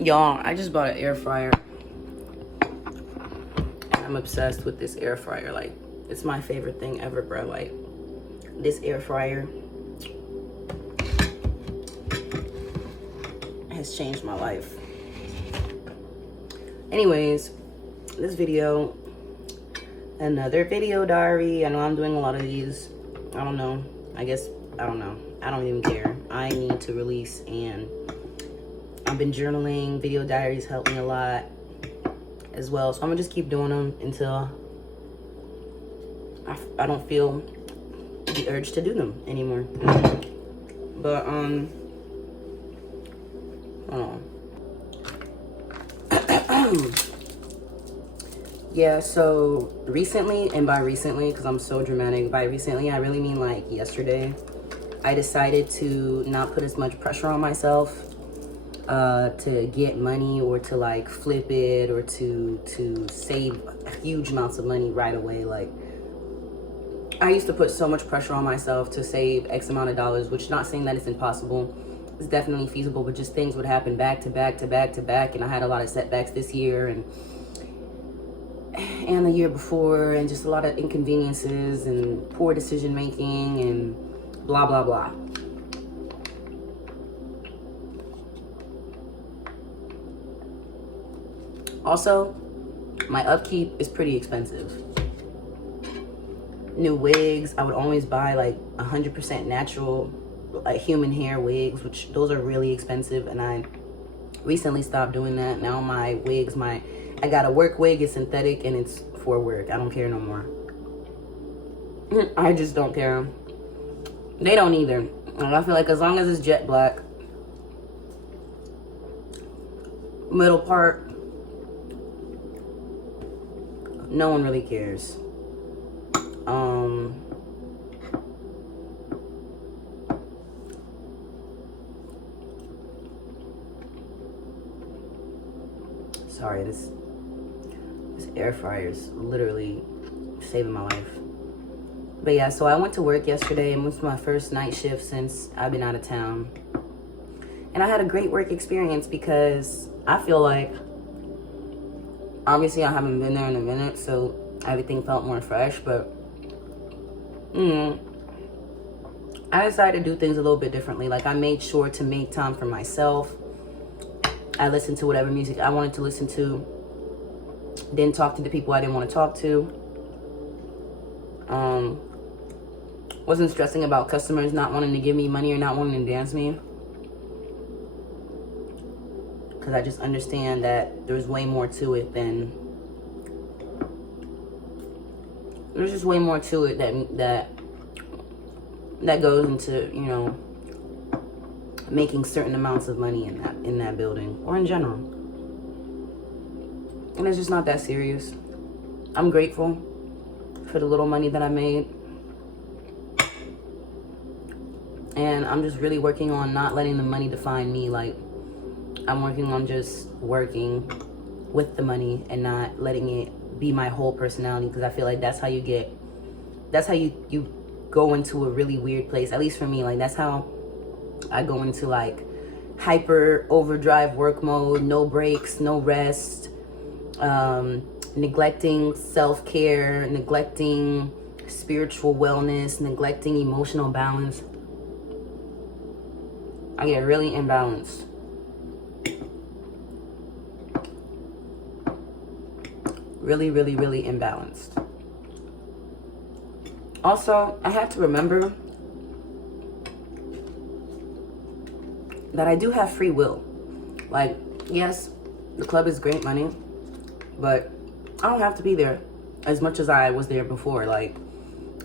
Y'all, I just bought an air fryer. I'm obsessed with this air fryer. Like, it's my favorite thing ever, bro. Like, this air fryer has changed my life. Anyways, this video, another video diary. I know I'm doing a lot of these. I don't know. I don't know. I don't even care. I need to release, and I've been journaling. Video diaries help me a lot as well. So I'm gonna just keep doing them until I don't feel the urge to do them anymore. But hold on. Yeah, so recently, and by recently, because I'm so dramatic, by recently, I really mean like yesterday, I decided to not put as much pressure on myself to get money or to like flip it or to save huge amounts of money right away. Like, I used to put so much pressure on myself to save X amount of dollars, which not saying that it's impossible. It's definitely feasible, but just things would happen back to back to back to back, and I had a lot of setbacks this year and the year before, and just a lot of inconveniences and poor decision making and blah blah blah. Also, my upkeep is pretty expensive. New wigs, I would always buy like 100% natural, like human hair wigs, which those are really expensive, and I recently stopped doing that. Now my wigs, I got a work wig, it's synthetic and it's for work. I don't care no more. I just don't care. They don't either. And I feel like as long as it's jet black, middle part, no one really cares. Sorry, this air fryer is literally saving my life. But yeah, so I went to work yesterday, and it was my first night shift since I've been out of town. And I had a great work experience because I feel like, obviously I haven't been there in a minute, so everything felt more fresh, but I decided to do things a little bit differently. Like, I made sure to make time for myself. I listened to whatever music I wanted to listen to. Didn't talk to the people I didn't want to talk to. Wasn't stressing about customers not wanting to give me money or not wanting to dance me. Because I just understand that there's way more to it than... There's just way more to it that goes into, you know, making certain amounts of money in that building, or in general. And it's just not that serious. I'm grateful for the little money that I made. And I'm just really working on not letting the money define me. Like, I'm working on just working with the money and not letting it be my whole personality, because I feel like that's how you go into a really weird place. At least for me, like, that's how I go into like hyper overdrive work mode, no breaks, no rest, neglecting self-care, neglecting spiritual wellness, neglecting emotional balance. I get really imbalanced. Really, really, really imbalanced. Also, I have to remember that I do have free will. Like, yes, the club is great money, but I don't have to be there as much as I was there before. Like,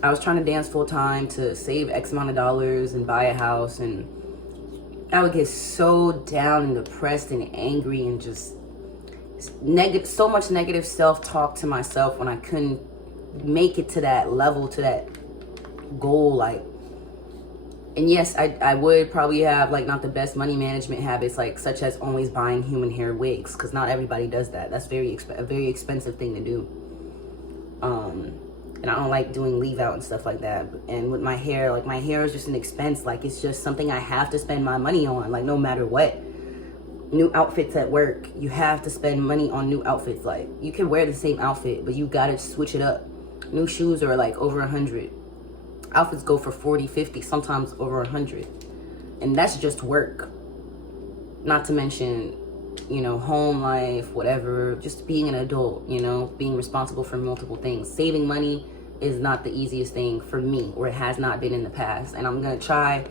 I was trying to dance full time to save X amount of dollars and buy a house, and I would get so down and depressed and angry and just so much negative self-talk to myself when I couldn't make it to that level, to that goal. Like, and yes, I would probably have like not the best money management habits, like such as always buying human hair wigs, because not everybody does that. That's a very expensive thing to do. And I don't like doing leave out and stuff like that. And with my hair, like, my hair is just an expense. Like, it's just something I have to spend my money on, like, no matter what. new outfits at work. You have to spend money on new outfits. Like, you can wear the same outfit, but you gotta switch it up. New shoes are like over 100. Outfits go for 40, 50, sometimes over 100. And that's just work. Not to mention, you know, home life, whatever, just being an adult, you know, being responsible for multiple things. Saving money is not the easiest thing for me, or it has not been in the past. And I'm gonna try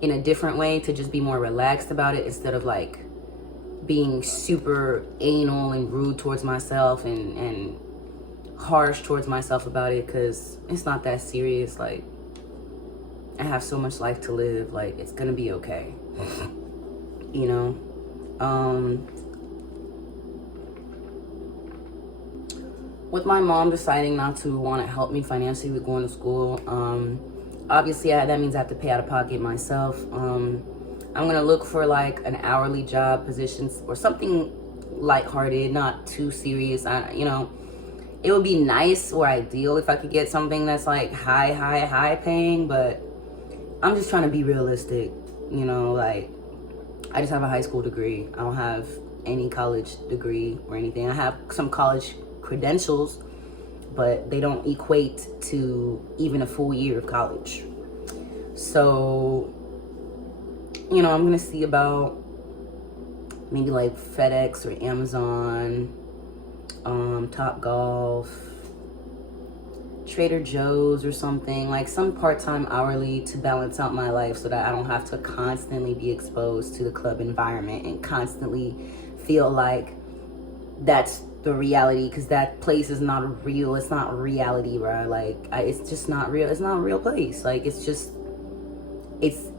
in a different way to just be more relaxed about it, instead of like being super anal and rude towards myself and harsh towards myself about it, because it's not that serious. Like, I have so much life to live. Like, it's gonna be okay. You know? With my mom deciding not to want to help me financially with going to school, obviously that means I have to pay out of pocket myself. I'm gonna look for like an hourly job positions or something lighthearted, not too serious. You know, it would be nice or ideal if I could get something that's like high paying, but I'm just trying to be realistic. You know, like, I just have a high school degree. I don't have any college degree or anything. I have some college credentials, but they don't equate to even a full year of college. So, you know, I'm gonna see about maybe like FedEx or Amazon, Top Golf, Trader Joe's or something, like some part-time hourly to balance out my life, so that I don't have to constantly be exposed to the club environment and constantly feel like that's the reality, because that place is not real. It's not reality, bro. Like, it's just not real. It's not a real place. Like, it's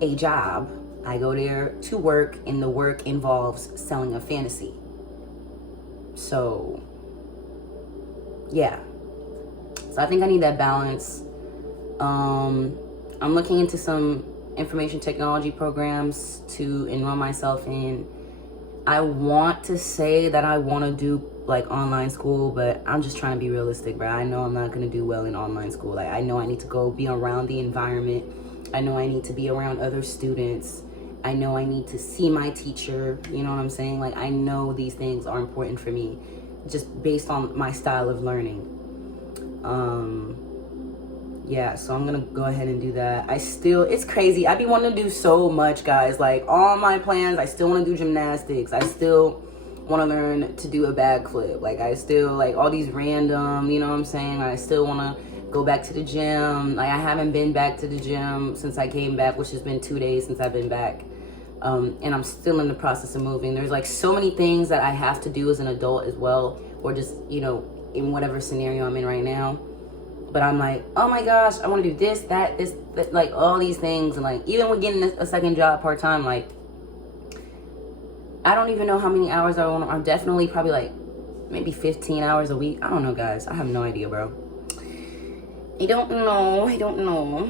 a job. I go there to work, and the work involves selling a fantasy. So, yeah. So I think I need that balance. I'm looking into some information technology programs to enroll myself in. I want to say that I want to do like online school, but I'm just trying to be realistic, bro. I know I'm not going to do well in online school. Like, I know I need to go be around the environment. I know I need to be around other students. I know I need to see my teacher. You know what I'm saying? Like, I know these things are important for me, just based on my style of learning. Yeah, so I'm gonna go ahead and do that. It's crazy. I be wanting to do so much, guys. Like, all my plans, I still want to do gymnastics. I still want to learn to do a backflip. Like, I still, like, all these random, you know what I'm saying? I still want to go back to the gym. Like, I haven't been back to the gym since I came back, which has been 2 days since I've been back. And I'm still in the process of moving. There's like so many things that I have to do as an adult as well, or just, you know, in whatever scenario I'm in right now. But I'm like, oh my gosh, I want to do this, that, like all these things. And like, even with getting a second job part-time, like, I don't even know how many hours I want. I'm definitely probably like maybe 15 hours a week. I don't know, guys. I have no idea, bro. I don't know.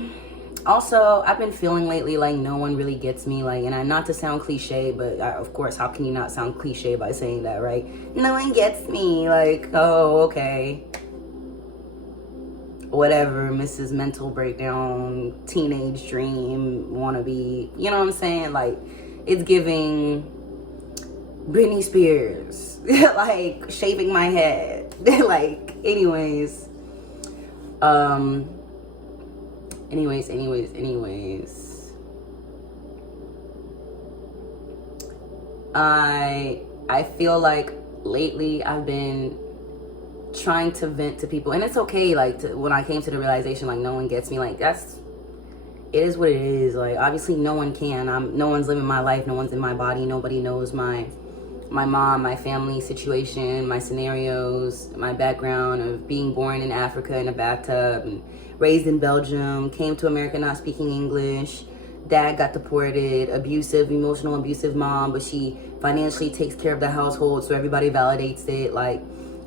Also, I've been feeling lately like no one really gets me. Like, and not to sound cliche, but of course, how can you not sound cliche by saying that, right? No one gets me. Like, oh, okay. Whatever, Mrs. Mental Breakdown, teenage dream, wannabe. You know what I'm saying? Like, it's giving Britney Spears. Like, shaving my head. Like, anyways. Anyways. I feel like lately I've been trying to vent to people, and it's okay. Like, when I came to the realization, like, no one gets me, like, it is what it is. Like, obviously no one can. No one's living my life. No one's in my body. Nobody knows my mom, my family situation, my scenarios, my background of being born in Africa in a bathtub and raised in Belgium, came to America not speaking English. Dad got deported, emotional abusive mom, but she financially takes care of the household, so everybody validates it. Like,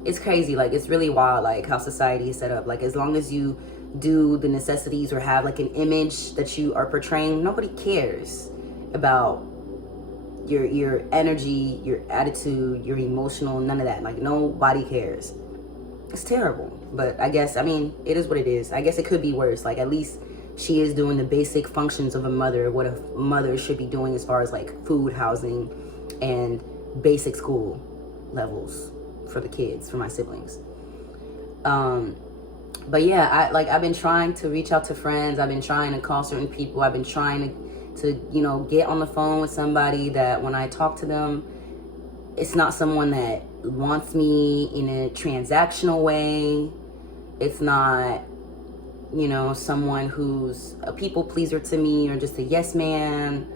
it's crazy. Like, it's really wild, like, how society is set up. Like, as long as you do the necessities or have like an image that you are portraying, nobody cares about your energy, your attitude, your emotional, none of that. Like, nobody cares. It's terrible. But I guess, I mean, it is what it is. I guess it could be worse. Like, at least she is doing the basic functions of a mother, what a mother should be doing as far as like food, housing, and basic school levels for the kids, for my siblings. But yeah, I've been trying to reach out to friends. I've been trying to call certain people. I've been trying to get on the phone with somebody that when I talk to them, it's not someone that wants me in a transactional way. It's not, someone who's a people pleaser to me or just a yes man.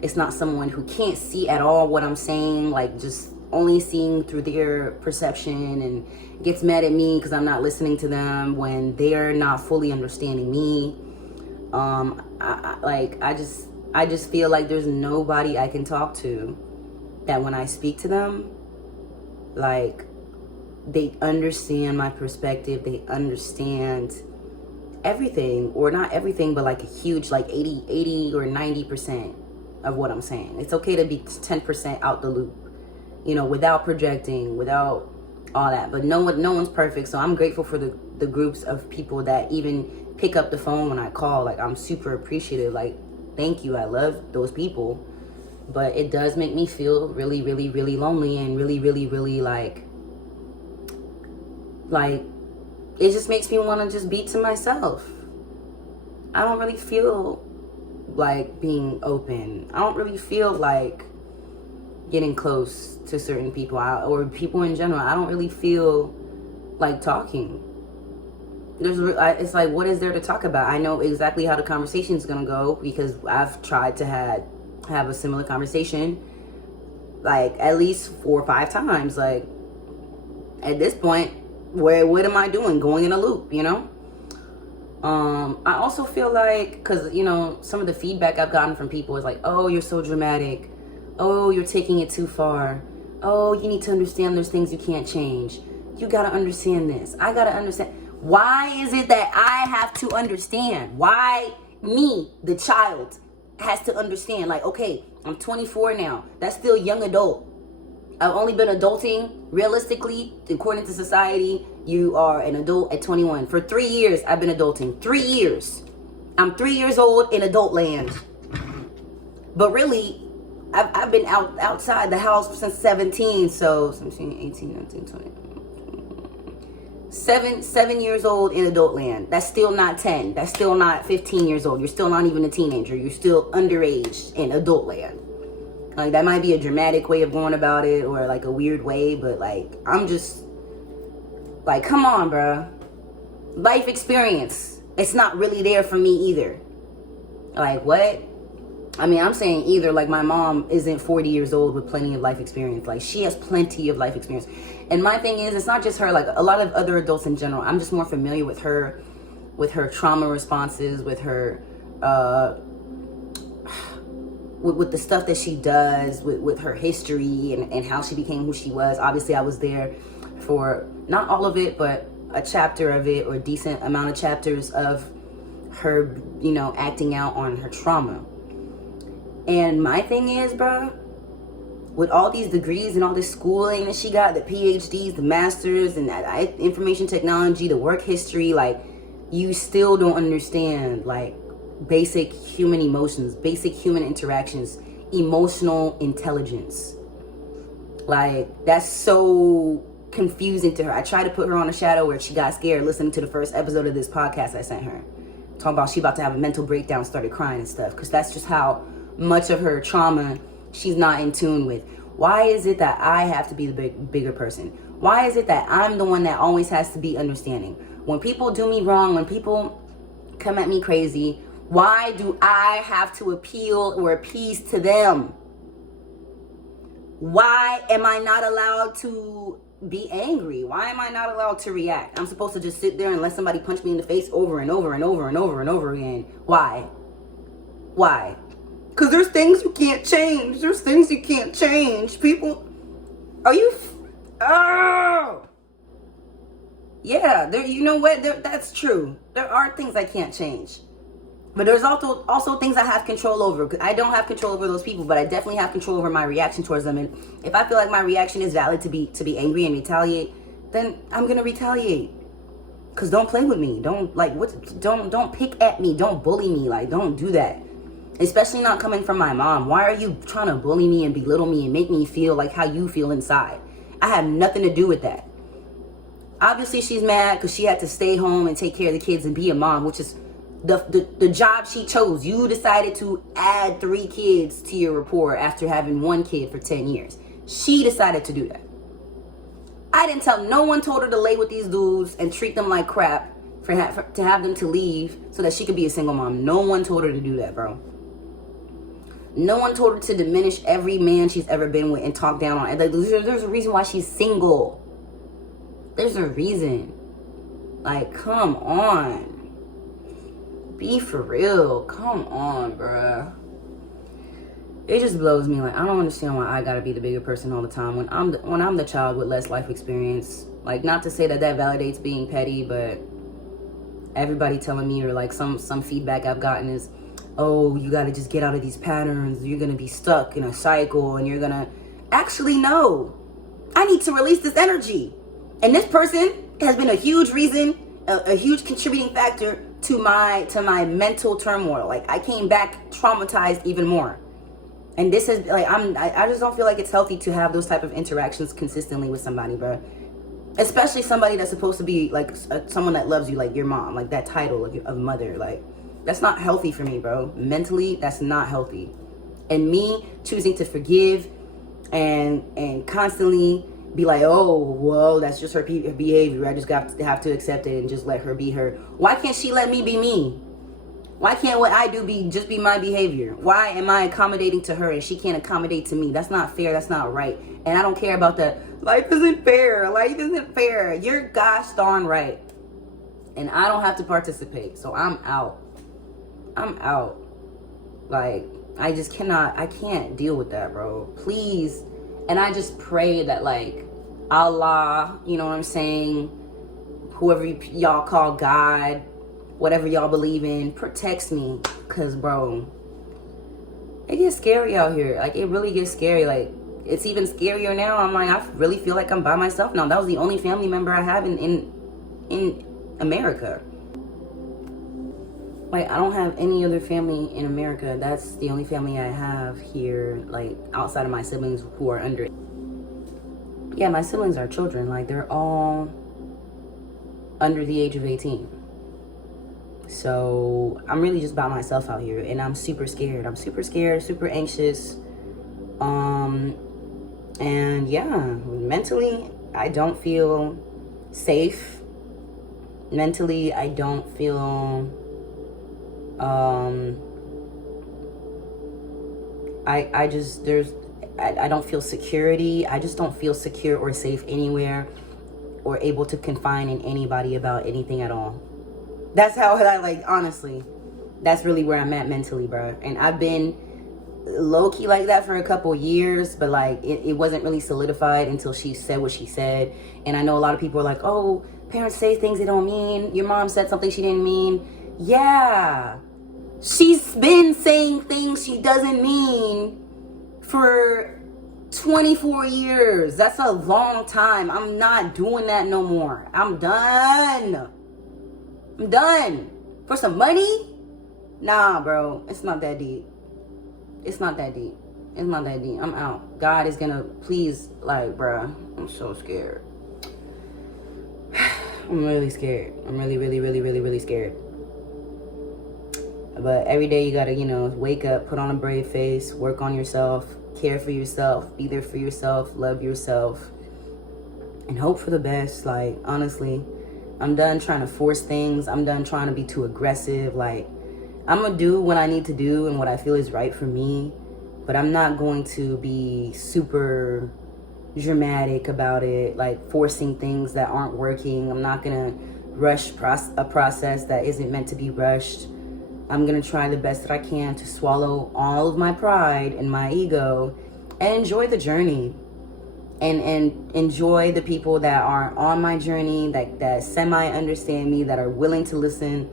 It's not someone who can't see at all what I'm saying, like just only seeing through their perception and gets mad at me because I'm not listening to them when they're not fully understanding me. I just feel like there's nobody I can talk to that when I speak to them, like, they understand my perspective, they understand everything, or not everything, but like a huge, like 80 or 90% of what I'm saying. It's okay to be 10% out the loop, without projecting, without all that. But no one's perfect, so I'm grateful for the groups of people that even pick up the phone when I call. Like, I'm super appreciative. Like, thank you. I love those people. But it does make me feel really, really, really lonely and really, really, really like it just makes me want to just be to myself. I don't really feel like being open. I don't really feel like getting close to certain people or people in general. I don't really feel like talking. It's like, what is there to talk about? I know exactly how the conversation is going to go because I've tried to have a similar conversation like at least 4 or 5 times. Like, at this point, what am I doing? Going in a loop, I also feel like, because some of the feedback I've gotten from people is like, oh, you're so dramatic, oh, you're taking it too far, oh, you need to understand there's things you can't change, you gotta understand this, I gotta understand. Why is it that I have to understand? Why me, the child, has to understand? Like, okay, I'm 24 now. That's still young adult. I've only been adulting, realistically, according to society, you are an adult at 21. For 3 years, I've been adulting. 3 years. I'm 3 years old in adult land. But really, I've been outside the house since 17. So, 17, 18, 19, 20. 7 years old in adult land. That's still not 10. That's still not 15 years old. You're still not even a teenager. You're still underage in adult land. Like, that might be a dramatic way of going about it, or like a weird way, but like, I'm just like, come on, bruh. Life experience. It's not really there for me either. Like, what? I mean, I'm saying either, like, my mom isn't 40 years old with plenty of life experience. Like, she has plenty of life experience. And my thing is, it's not just her, like, a lot of other adults in general. I'm just more familiar with her trauma responses, with her, with the stuff that she does, with her history and how she became who she was. Obviously, I was there for not all of it, but a chapter of it, or a decent amount of chapters of her, acting out on her trauma. And my thing is, bro, with all these degrees and all this schooling that she got, the PhDs, the masters, and that information technology, the work history, like, you still don't understand, like, basic human emotions, basic human interactions, emotional intelligence. Like, that's so confusing to her. I tried to put her on a shadow where she got scared listening to the first episode of this podcast I sent her. Talking about she about to have a mental breakdown, started crying and stuff, because that's just how much of her trauma she's not in tune with. Why is it that I have to be the bigger person? Why is it that I'm the one that always has to be understanding? When people do me wrong, when people come at me crazy, why do I have to appeal or appease to them? Why am I not allowed to be angry? Why am I not allowed to react? I'm supposed to just sit there and let somebody punch me in the face over and over and over and over and over again. Why? Why? Because there's things you can't change. There's things you can't change. People, are you... Oh! Yeah, you know what? That's true. There are things I can't change. But there's also things I have control over. I don't have control over those people, but I definitely have control over my reaction towards them. And if I feel like my reaction is valid to be angry and retaliate, then I'm gonna retaliate. Cause don't play with me. Don't pick at me. Don't bully me. Like, don't do that. Especially not coming from my mom. Why are you trying to bully me and belittle me and make me feel like how you feel inside? I have nothing to do with that. Obviously, she's mad because she had to stay home and take care of the kids and be a mom, which is the job she chose. You decided to add 3 kids to your report after having 1 kid for 10 years. She decided to do that. I didn't tell, no one told her to lay with these dudes and treat them like crap to have them to leave so that she could be a single mom. No one told her to do that, bro. No one told her to diminish every man she's ever been with and talk down on it. There's a reason why she's single. There's a reason. Like, come on. Be for real. Come on, bruh. It just blows me. Like, I don't understand why I gotta be the bigger person all the time when I'm the child with less life experience. Like, not to say that validates being petty, but everybody telling me, or like some feedback I've gotten is, oh, you gotta just get out of these patterns. You're gonna be stuck in a cycle, and you're gonna actually no. I need to release this energy, and this person has been a huge reason, a huge contributing factor to my mental turmoil. Like, I came back traumatized even more. And this is like, I just don't feel like it's healthy to have those type of interactions consistently with somebody, bro. Especially somebody that's supposed to be like someone that loves you, like your mom, like that title of mother. Like, that's not healthy for me, bro. Mentally, that's not healthy. And me choosing to forgive and constantly be like, oh, well, that's just her behavior. I just have to accept it and just let her be her. Why can't she let me be me? Why can't what I do just be my behavior? Why am I accommodating to her and she can't accommodate to me? That's not fair. That's not right. And I don't care about that. Life isn't fair. Life isn't fair. You're gosh darn right. And I don't have to participate. So I'm out. I'm out. Like, I just I can't deal with that, bro. Please. And I just pray that, like, Allah, you know what I'm saying? Whoever y'all call God, whatever y'all believe in, protects me. Because, bro, it gets scary out here. Like, it really gets scary. Like, it's even scarier now. I'm like, I really feel like I'm by myself now. That was the only family member I have in America. Like, I don't have any other family in America. That's the only family I have here, like, outside of my siblings who are under it. Yeah, my siblings are children. Like, they're all under the age of 18. So I'm really just by myself out here, and I'm super scared. I'm super scared, super anxious. And yeah, mentally, I don't feel safe. Mentally, I don't feel, I don't feel security. I just don't feel secure or safe anywhere or able to confide in anybody about anything at all. That's how I, like, honestly, that's really where I'm at mentally, bro. And I've been low-key like that for a couple years, but like it wasn't really solidified until she said what she said. And I know a lot of people are like, oh, parents say things they don't mean. Your mom said something she didn't mean. Yeah, she's been saying things she doesn't mean for 24 years. That's a long time. I'm not doing that no more. I'm done. I'm done. For some money? Nah, bro. It's not that deep. It's not that deep. It's not that deep. I'm out. God is gonna please, like, bruh. I'm so scared. I'm really scared. I'm really, really, really, really, really scared. But every day you gotta, wake up, put on a brave face, work on yourself, care for yourself, be there for yourself, love yourself, and hope for the best. Like, honestly, I'm done trying to force things. I'm done trying to be too aggressive. Like, I'm gonna do what I need to do and what I feel is right for me, but I'm not going to be super dramatic about it, like forcing things that aren't working. I'm not gonna rush a process that isn't meant to be rushed. I'm gonna try the best that I can to swallow all of my pride and my ego and enjoy the journey and enjoy the people that are on my journey, that semi-understand me, that are willing to listen,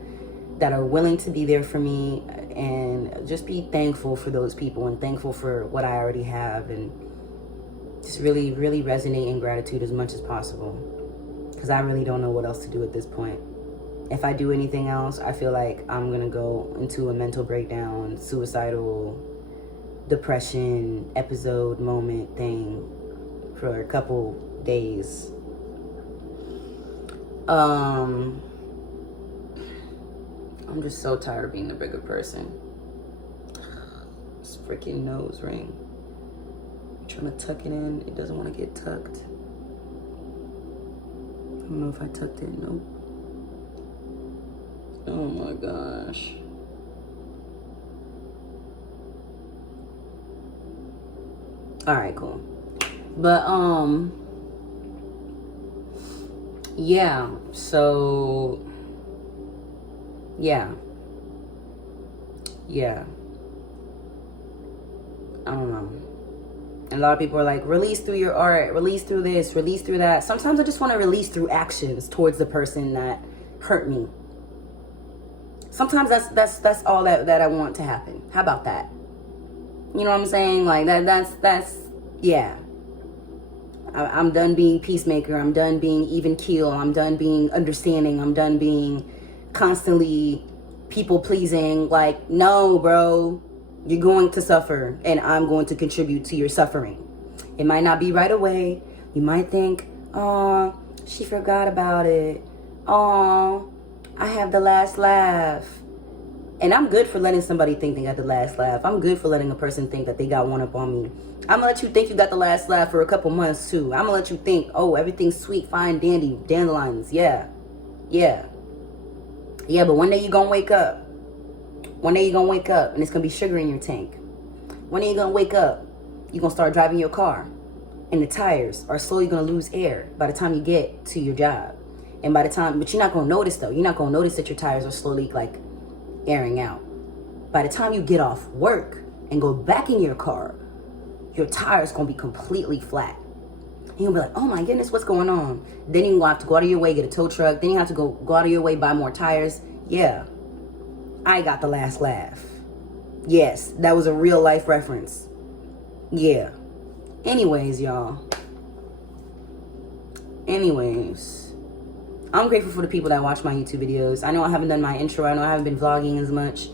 that are willing to be there for me, and just be thankful for those people and thankful for what I already have, and just really, really resonate in gratitude as much as possible, because I really don't know what else to do at this point. if I do anything else, I feel like I'm gonna go into a mental breakdown, suicidal, depression, episode, moment thing for a couple days. I'm just so tired of being the bigger person. This freaking nose ring. I'm trying to tuck it in. It doesn't want to get tucked. I don't know if I tucked it. Nope. Oh my gosh. Alright, cool. But, yeah, so, yeah. I don't know. And a lot of people are like, release through your art, release through this, release through that. Sometimes I just want to release through actions towards the person that hurt me. Sometimes that's all that I want to happen. How about that? You know what I'm saying? Like that's yeah. I'm done being peacemaker. I'm done being even keel. I'm done being understanding. I'm done being constantly people pleasing. Like, no, bro, you're going to suffer and I'm going to contribute to your suffering. It might not be right away. You might think, oh, she forgot about it. Oh, I have the last laugh. And I'm good for letting somebody think they got the last laugh. I'm good for letting a person think that they got one up on me. I'm going to let you think you got the last laugh for a couple months too. I'm going to let you think, oh, everything's sweet, fine, dandy, dandelions. Yeah. But one day you're going to wake up. One day you're going to wake up and it's going to be sugar in your tank. One day you're going to wake up, you're going to start driving your car and the tires are slowly going to lose air by the time you get to your job. And by the time, but you're not going to notice though. You're not going to notice that your tires are slowly like airing out. By the time you get off work and go back in your car, your tire's going to be completely flat. And you'll be like, oh my goodness, what's going on? Then you have to go out of your way, get a tow truck. Then you have to go out of your way, buy more tires. Yeah, I got the last laugh. Yes, that was a real life reference. Yeah. Anyways, y'all. I'm grateful for the people that watch my YouTube videos. I know I haven't done my intro. I know I haven't been vlogging as much.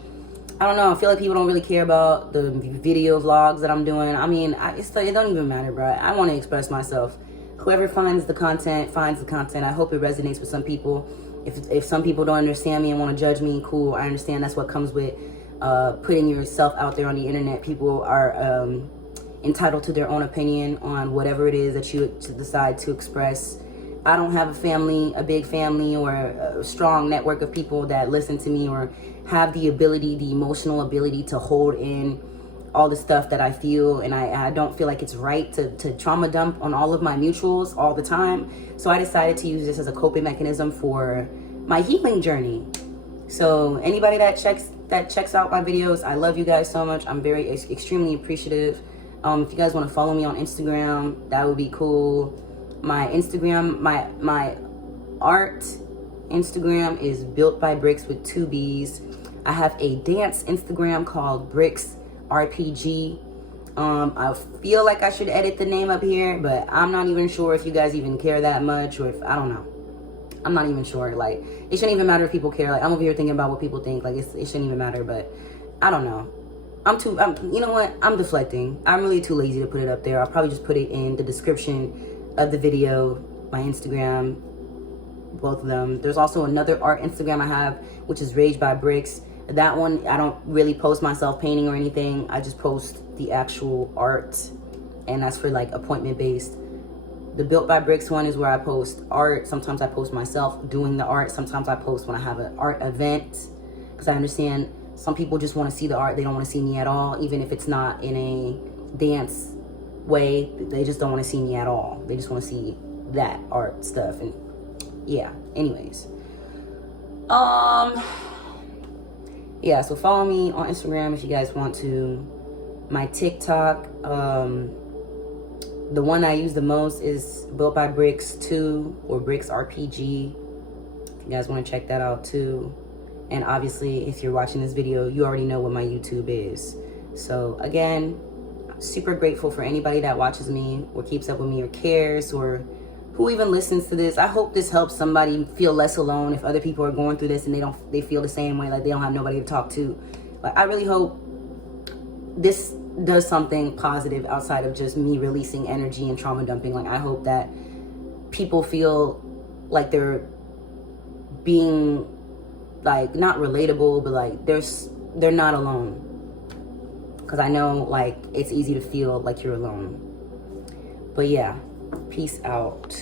I don't know. I feel like people don't really care about the video vlogs that I'm doing. I mean, it don't even matter, bro. I want to express myself. Whoever finds the content, finds the content. I hope it resonates with some people. If some people don't understand me and want to judge me, cool. I understand that's what comes with putting yourself out there on the internet. People are entitled to their own opinion on whatever it is that you decide to express. I don't have a big family, or a strong network of people that listen to me or have the emotional ability to hold in all the stuff that I feel. And I don't feel like it's right to trauma dump on all of my mutuals all the time. So I decided to use this as a coping mechanism for my healing journey. So anybody that checks out my videos, I love you guys so much. I'm very extremely appreciative. If you guys want to follow me on Instagram, that would be cool. My Instagram, my art Instagram is Bbuiltbybricks with 2 B's. I have a dance Instagram called Bricksrpg. I feel like I should edit the name up here, but I'm not even sure if you guys even care that much, or if, I don't know. I'm not even sure. Like, it shouldn't even matter if people care. Like, I'm over here thinking about what people think. Like, it shouldn't even matter, but I don't know. You know what? I'm deflecting. I'm really too lazy to put it up there. I'll probably just put it in the description of the video, my Instagram, both of them. There's also another art Instagram I have, which is Ragebybricks. That one, I don't really post myself painting or anything. I just post the actual art, and that's for like appointment based. The Bbuiltbybricks one is where I post art. Sometimes I post myself doing the art. Sometimes I post when I have an art event, because I understand some people just want to see the art. They don't want to see me at all, even if it's not in a dance way. They just don't want to see me at all. They just want to see that art stuff. And yeah, anyways, yeah, so follow me on Instagram if you guys want to. My TikTok, the one I use the most is Bbuiltbybricks 2 or Bricksrpg. If you guys want to check that out too. And obviously, if you're watching this video, you already know what my YouTube is. So again, super grateful for anybody that watches me or keeps up with me or cares or who even listens to this. I hope this helps somebody feel less alone if other people are going through this and they feel the same way, like they don't have nobody to talk to. Like, I really hope this does something positive outside of just me releasing energy and trauma dumping. Like, I hope that people feel like they're being, like, not relatable, but like they're not alone. Because I know, like, it's easy to feel like you're alone. But yeah, peace out.